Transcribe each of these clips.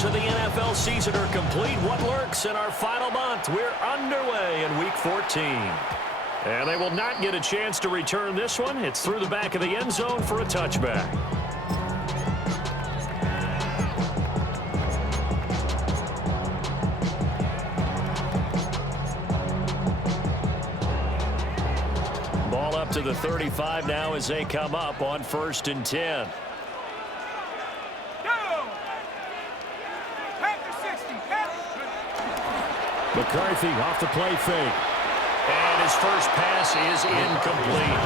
quarters of the NFL season are complete. What lurks in our final month? We're underway in Week 14. And they will not get a chance to return this one. It's through the back of the end zone for a touchback. Ball up to the 35 now as they come up on 1st and 10. McCarthy off the play fake. And his first pass is incomplete.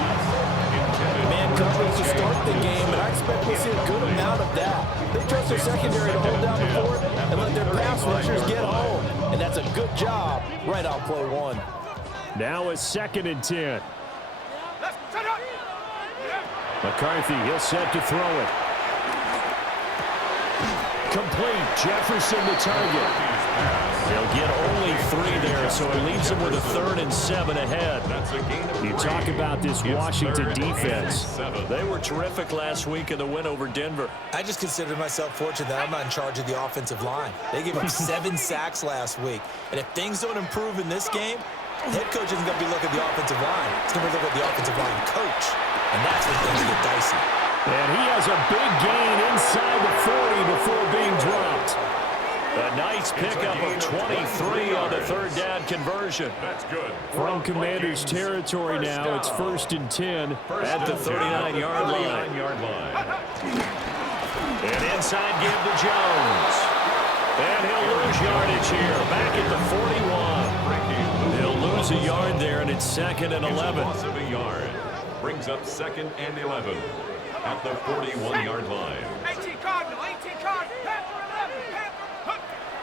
Man coverage to start the game, and I expect we'll see a good amount of that. They trust their secondary to hold down the fort and let their pass rushers get home. And that's a good job right on play one. Now it's 2nd and 10. McCarthy, he'll set to throw it. Complete. Jefferson the target. They'll get only 3 there, so it leaves them with a 3rd and 7 ahead. You talk about this Washington defense. They were terrific last week in the win over Denver. I just consider myself fortunate that I'm not in charge of the offensive line. They gave up 7 sacks last week. And if things don't improve in this game, the head coach isn't going to be looking at the offensive line. He's going to be looking at the offensive line coach. And that's when things get dicey. And he has a big gain inside the 40 before being dropped. A nice pickup of 23 on the 3rd down conversion. That's good. From Commanders territory now, it's 1st and 10 at the 39-yard line. And inside give to Jones. And he'll lose yardage here, back at the 41. He'll lose a yard there, and it's 2nd and 11. Loss of a yard. Brings up 2nd and 11 at the 41-yard line. 18 Cardinal, 18 Cardinal.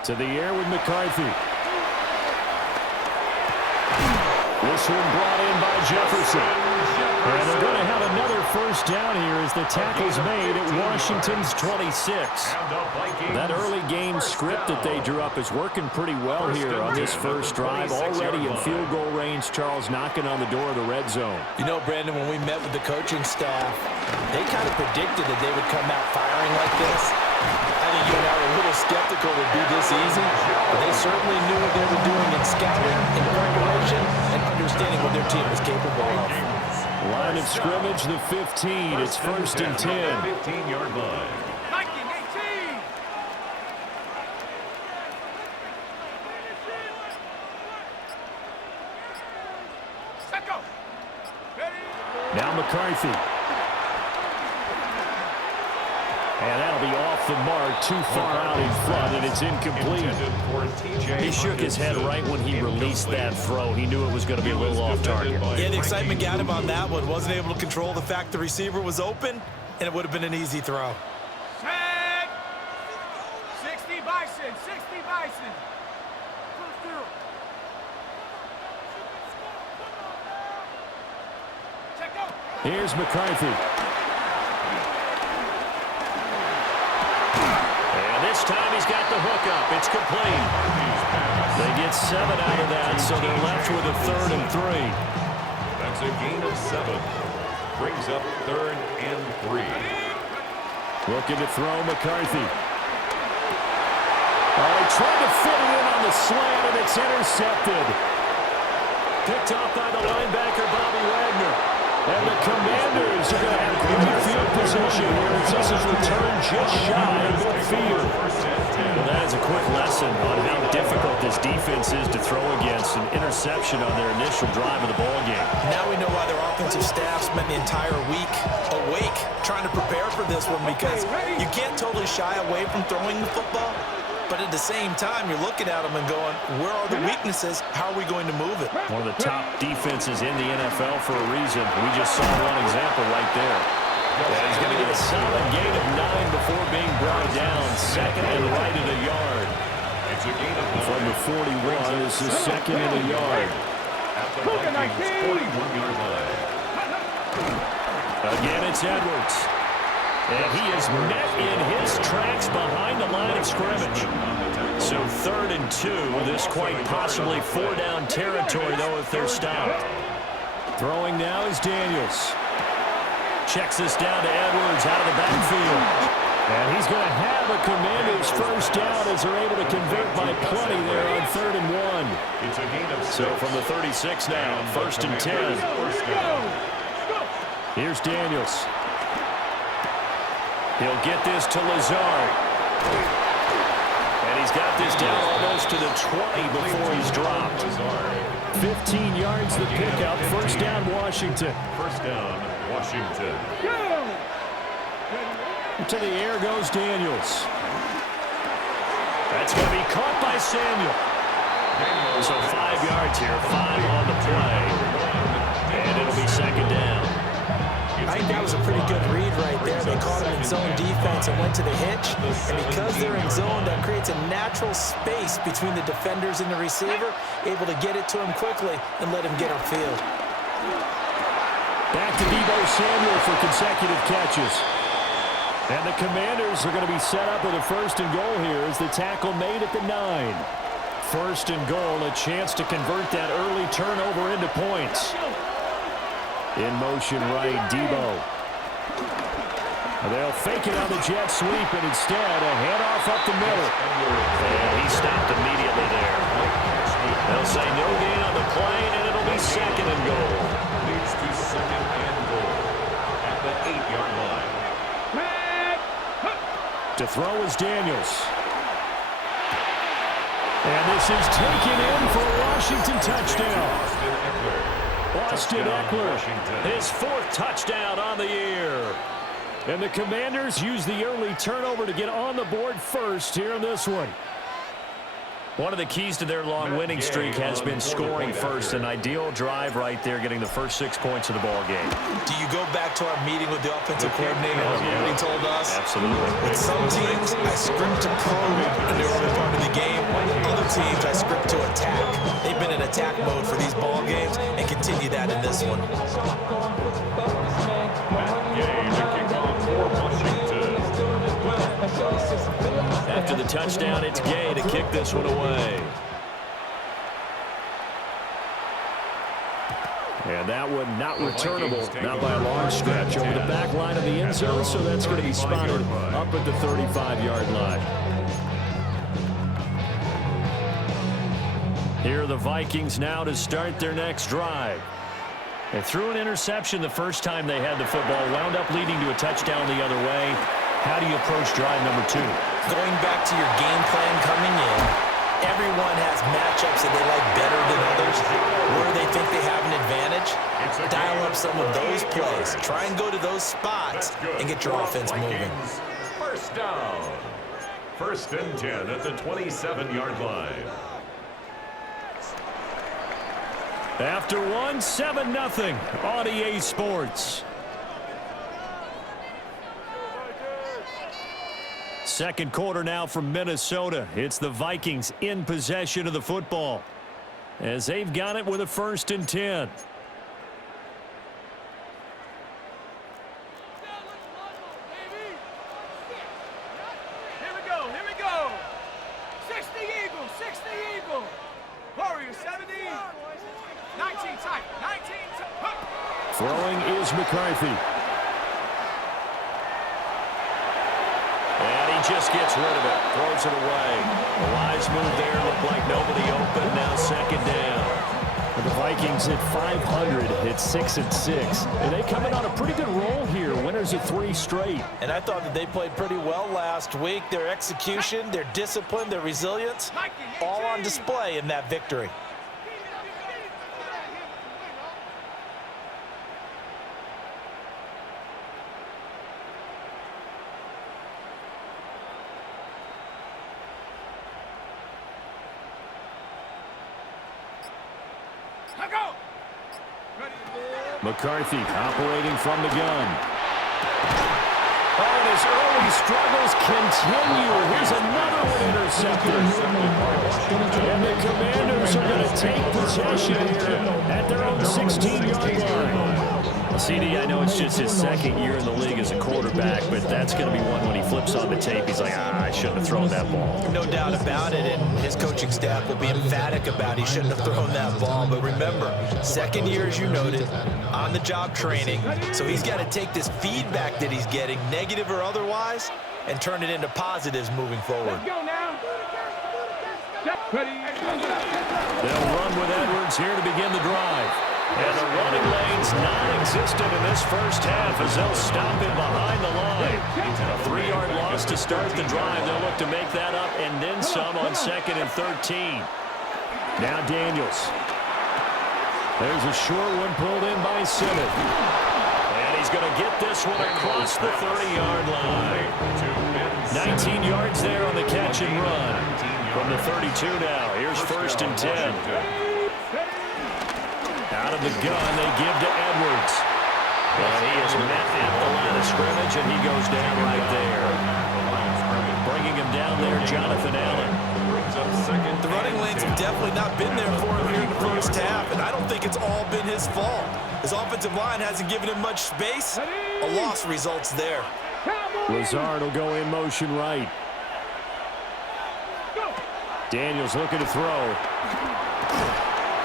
To the air with McCarthy. This one brought in by Jefferson. And they're going to have another 1st down here as the tackle's made at Washington's 26. That early game script that they drew up is working pretty well here on this first drive. Already in field goal range, Charles knocking on the door of the red zone. You know, Brandon, when we met with the coaching staff, they kind of predicted that they would come out firing like this. I think you and I were a little skeptical it would be this easy, but they certainly knew what they were doing in scouting, in preparation, and understanding what their team was capable of. Line of scrimmage, the 15. It's 1st and 10. 15-yard line. 19-18. Set go. Now McCarthy. And that'll be off the mark, too far out in front, and it's incomplete. He shook his head right when he released that throw. He knew it was going to be a little off target. Yeah, the excitement got him on that one. Wasn't able to control the fact the receiver was open, and it would have been an easy throw. Set. 60 Bison, 60 Bison. Check go. Here's McCarthy. This time he's got the hookup. It's complete. They get 7 out of that, so they're left with a 3rd and 3. That's a gain of 7. Brings up 3rd and 3. Looking to throw McCarthy. Oh, he tried to fit it in on the slant, and it's intercepted. Picked off by the linebacker, Bobby Wagner. And the Commanders are going to have great field position here as this is returned just shy of midfield. Well, that is a quick lesson on how difficult this defense is to throw against. An interception on their initial drive of the ballgame. Now we know why their offensive staff spent the entire week awake trying to prepare for this one, because you can't totally shy away from throwing the football. But at the same time, you're looking at them and going, where are the weaknesses? How are we going to move it? One of the top defenses in the NFL for a reason. We just saw one example right there. And he's going to get a solid gain of 9 before being brought down. 2nd and right at a yard. It's a gain of 9. From the 41, this is 2nd and a yard. At the 41-yard line. Again, it's Edwards. And he is met in his tracks behind the line of scrimmage. So 3rd and 2. This quite possibly 4-down territory, though, if they're stopped. Throwing now is Daniels. Checks this down to Edwards out of the backfield. And he's going to have a Commanders first down as they're able to convert by plenty there on 3rd and 1. It's a gain of 6. So from the 36 now, 1st and 10. Here's Daniels. He'll get this to Lazard. And he's got this down almost to the 20 before he's dropped. 15 yards the pickup. First down, Washington. First down, Washington. To the air goes Daniels. That's going to be caught by Samuel. So 5 yards here, 5 on the play. And it'll be second down. I think that was a pretty good read right there. They caught him in zone defense and went to the hitch. And because they're in zone, that creates a natural space between the defenders and the receiver, able to get it to him quickly and let him get upfield. Back to Deebo Samuel for consecutive catches. And the Commanders are going to be set up with a 1st and goal here as the tackle made at the 9. 1st and goal, a chance to convert that early turnover into points. In motion right, Deebo. They'll fake it on the jet sweep, and instead a handoff up the middle. And he stopped immediately there. They'll say no gain on the play, and it'll be 2nd and goal. Leads to 2nd and goal at the 8-yard line. To throw is Daniels. And this is taken in for a Washington touchdown. Austin Eckler, his 4th touchdown on the year. And the Commanders use the early turnover to get on the board first here in this one. One of the keys to their long winning streak has been scoring first. An ideal drive right there, getting the first 6 points of the ball game. Do you go back to our meeting with the offensive coordinator when he told us? Absolutely. With some teams, I script to probe in the early part of the game. Other teams, I script to attack. They've been in attack mode for these ball games and continue that in this one. After the touchdown, it's Gay to kick this one away. And that one not returnable, not by a long stretch, over the back line of the end zone, so that's going to be spotted up at the 35-yard line. Here are the Vikings now to start their next drive. They threw an interception the first time they had the football, wound up leading to a touchdown the other way. How do you approach drive number 2? Going back to your game plan coming in, everyone has matchups that they like better than others. Where they think they have an advantage, dial up some of those plays. Try and go to those spots and get your offense moving. First down. 1st and 10 at the 27-yard line. After one, 7-0 on EA Sports. Second quarter now from Minnesota. It's the Vikings in possession of the football as they've got it with a 1st and 10. Here we go. 60 Eagle. Warriors 70. 19 tight. Throwing is McCarthy. And he just gets rid of it. Throws it away. A wise move there. Looked like nobody open. Now 2nd down. The Vikings at 500. It's 6-6. And they come in on a pretty good roll here. Winners of 3 straight. And I thought that they played pretty well last week. Their execution, their discipline, their resilience, all on display in that victory. McCarthy operating from the gun. Oh, and his early struggles continue. Here's another one intercepted. And the Commanders are going to take possession here at their own 16-yard line. CD, I know it's just his 2nd year in the league as a quarterback, but that's going to be one when he flips on the tape. He's like, I shouldn't have thrown that ball. No doubt about it, and his coaching staff will be emphatic about he shouldn't have thrown that ball. But remember, 2nd year, as you noted, on-the-job training, so he's got to take this feedback that he's getting, negative or otherwise, and turn it into positives moving forward. Let's go now. Ready. They'll run with Edwards here to begin the drive. And the running lane's non-existent in this first half as they'll stop him behind the line. A 3-yard loss to start the drive. They'll look to make that up and then some on 2nd and 13. Now Daniels. There's a short one pulled in by Simmons. And he's going to get this one across the 30-yard line. 19 yards there on the catch and run. From the 32 now, here's 1st and 10. Out of the gun, they give to Edwards. And he is met at the line of scrimmage, and he goes down right there. Bringing him down there, Jonathan Allen. The running lanes have definitely not been there for him here in the first half, and I don't think it's all been his fault. His offensive line hasn't given him much space. A loss results there. Lazard will go in motion right. Daniels looking to throw.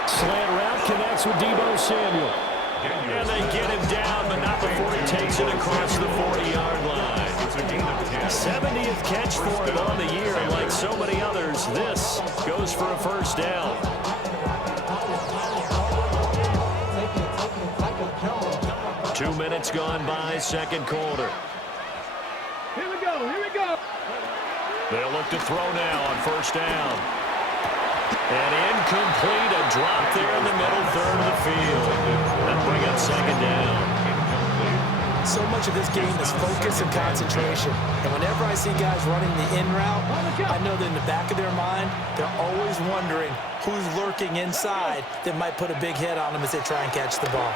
Slant route connects with Deebo Samuel. And they get him down, but not before he takes it across the 40-yard line. 70th catch for him on the year. Like so many others, this goes for a first down. Two minutes gone by, second quarter. Here we go. Here we go. They'll look to throw now on first down. And incomplete, a drop there in the middle third of the field. That'll bring up second down. So much of this game is focus and concentration. And whenever I see guys running the in route, I know that in the back of their mind, they're always wondering who's lurking inside that might put a big hit on them as they try and catch the ball.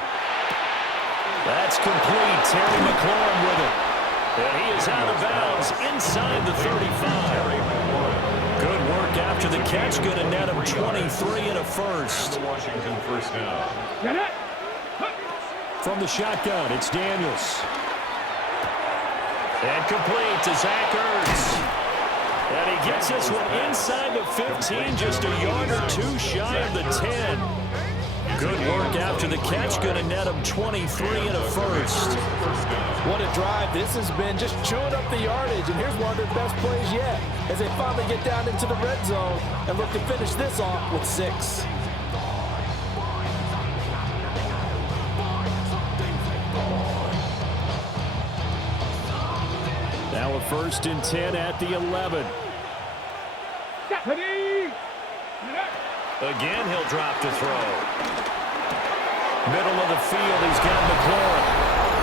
That's complete. Terry McLaurin with it. And he is out of bounds inside the 35. Good work after the catch. Going to net him 23 and a first. Washington first down. From the shotgun, it's Daniels. And complete to Zach Ertz. And he gets this one inside the 15, just a yard or two shy of the 10. Good work after the catch. Going to net him 23 and a first. What a drive this has been, just chewing up the yardage. And here's one of their best plays yet as they finally get down into the red zone and look to finish this off with 6. Now a 1st and 10 at the 11. Again, he'll drop to throw. Middle of the field, he's got McLaurin.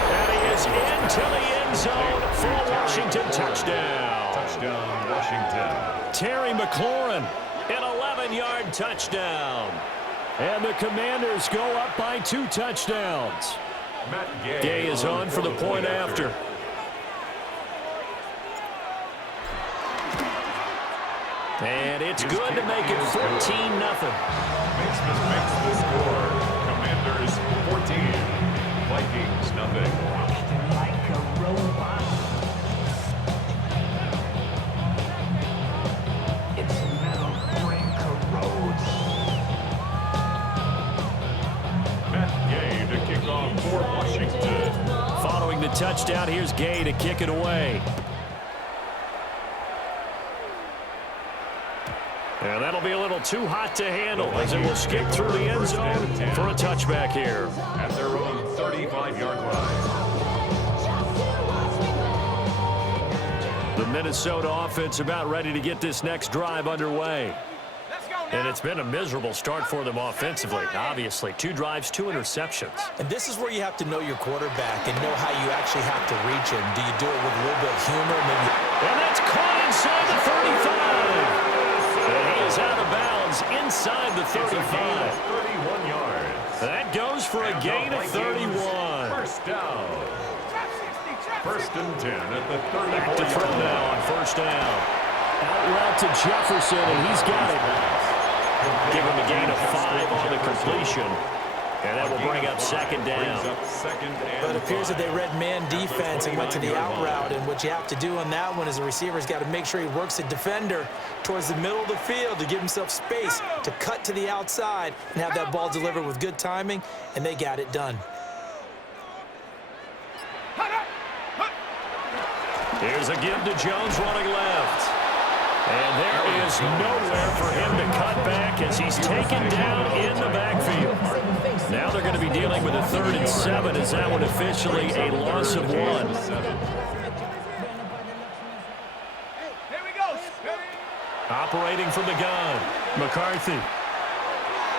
And he is into the end zone for a Washington touchdown. Touchdown, Washington. Terry McLaurin, an 11-yard touchdown. And the Commanders go up by 2 touchdowns. Matt Gay, Gay is on for the point after. And it's good to make it 14-0. Makes the score. Commanders 14. Vikings nothing. Like a robot. Its metal frame corrodes. Matt Gay to kick off for Washington. Following the touchdown, here's Gay to kick it away. And that'll be a little too hot to handle as it will skip through the end zone for a touchback here. At their own 35-yard line. The Minnesota offense about ready to get this next drive underway. And it's been a miserable start for them offensively. Obviously, 2 drives, 2 interceptions. And this is where you have to know your quarterback and know how you actually have to reach him. Do you do it with a little bit of humor? Maybe. And that's caught inside the 35. And he is out of bounds inside the 35. 31 yards. That goes for a gain of 31. First down. 1st and 10 at the 34. Back to throw now on first down. Out route to Jefferson, and he's got it. Give him a gain of 5 on the completion. And that will bring up second down. But it appears that they read man defense and went to the out route. And what you have to do on that one is the receiver's got to make sure he works the defender towards the middle of the field to give himself space to cut to the outside and have that ball delivered with good timing, and they got it done. Here's a give to Jones running left. And there is nowhere for him to cut back as he's taken down in the backfield. Now they're going to be dealing with a 3rd and 7 as that one officially a loss of 1. Here we go. Operating from the gun, McCarthy.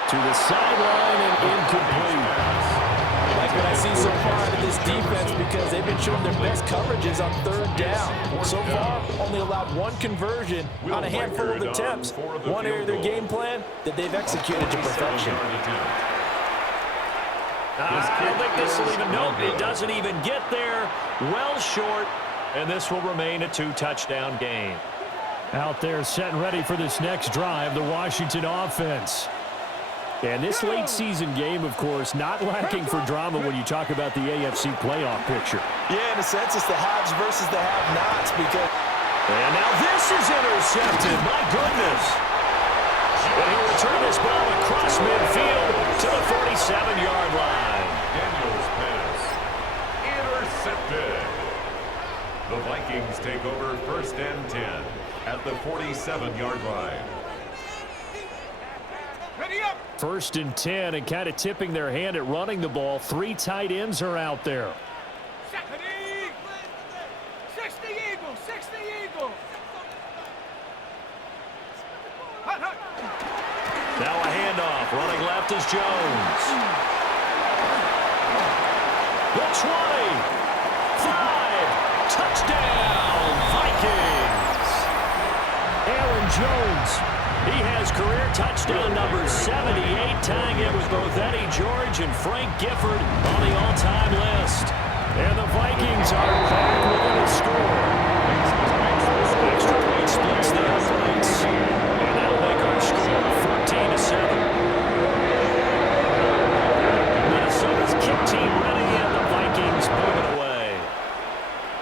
To the sideline and incomplete. Like what I see so far out of this defense because they've been showing their best coverages on 3rd down. So far, only allowed 1 conversion on a handful of attempts. One area of their game plan that they've executed to perfection. I don't think this will even, nope, it doesn't even get there. Well short, and this will remain a 2-touchdown game. Out there set and ready for this next drive, the Washington offense. And this late season game, of course, not lacking for drama when you talk about the AFC playoff picture. Yeah, in a sense, it's the haves versus the have-nots because... And now this is intercepted. My goodness. And he'll return this ball across midfield to the 47-yard line. Daniels pass. Intercepted. The Vikings take over 1st and 10 at the 47-yard line. Ready up. 1st and 10 and kind of tipping their hand at running the ball. 3 tight ends are out there. 60 Eagle. 60 Eagle. Now a handoff. Running left is Jones. The 20. 5. Touchdown, Vikings. Aaron Jones. He has career touchdown number 78, tying it with both Eddie George and Frank Gifford on the all-time list. And the Vikings are back